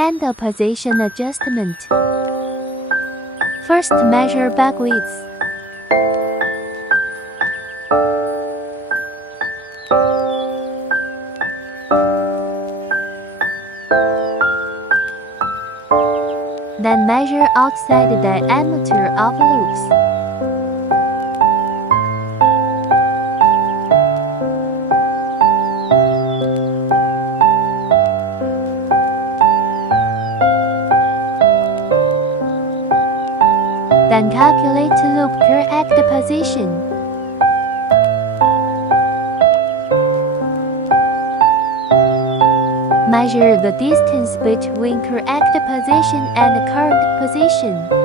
Handle position adjustment. First, measure back width. Then measure outside the diameter of loops. Then calculate loop correct position. Measure the distance between correct position and current position.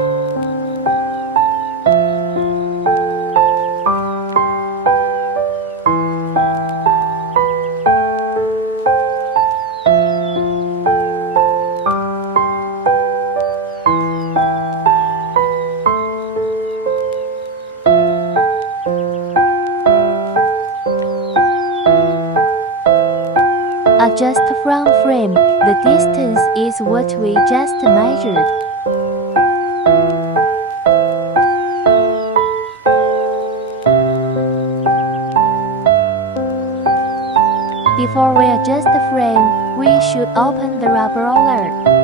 Adjust front frame. The distance is what we just measured. Before we adjust the frame, we should open the rubber roller.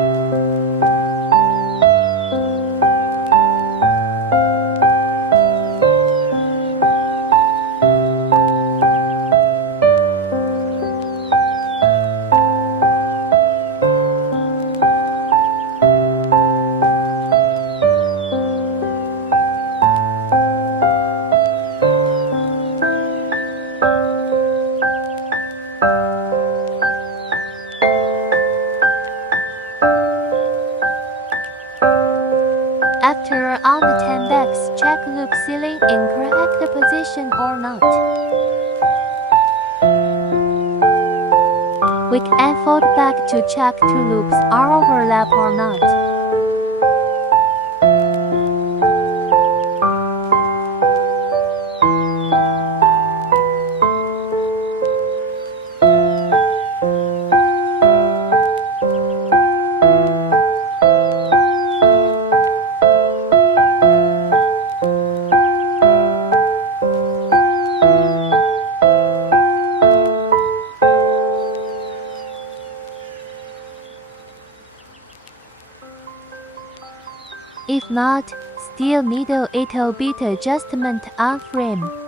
After on the 10 backs, check loop sealing in correct position or not. We can fold back to check two loops are overlap or not. If not, still need a little bit adjustment on frame.